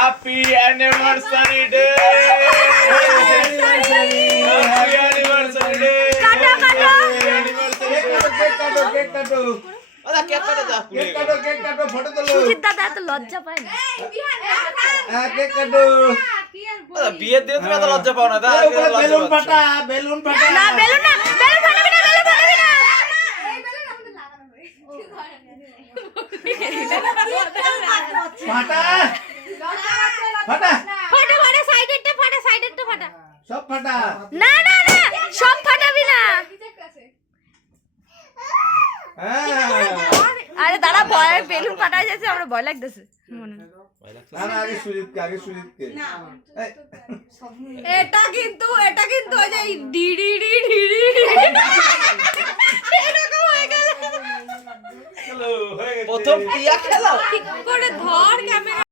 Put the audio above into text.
happy anniversary day happy anniversary day কাটো কাটো cake কাটো আদা কেক কাটো যা কেক কাটো ফটো তোলো সুজিত দাদা এত লজ্জা পায় না হ্যাঁ কেক কাটো আদা বিয়ের দিনে তুমি এত লজ্জা পাও না দা বেলুন ফাটা বেলুন ফাটা না বেলুন না বেলুন ফাটাবি না বেলুন ফাটাবি না ফাটা ফাটা ফাটা ফাটা সাইডেরটা ফাটা সাইডেরটা ফাটা সব ফাটা না না না সব ফাটাবি না আরে দাঁড়া ভয় বেলুন ফাটা যাচ্ছে আমরা ভয় লাগতেছে মনে না না আগে সুজিতকে এটা কিন্তু ওই যে ডিডি ডিডি এরকম হয়ে গেল প্রথম টিয়া খেলা ঠিক করে ধর ক্যামেরা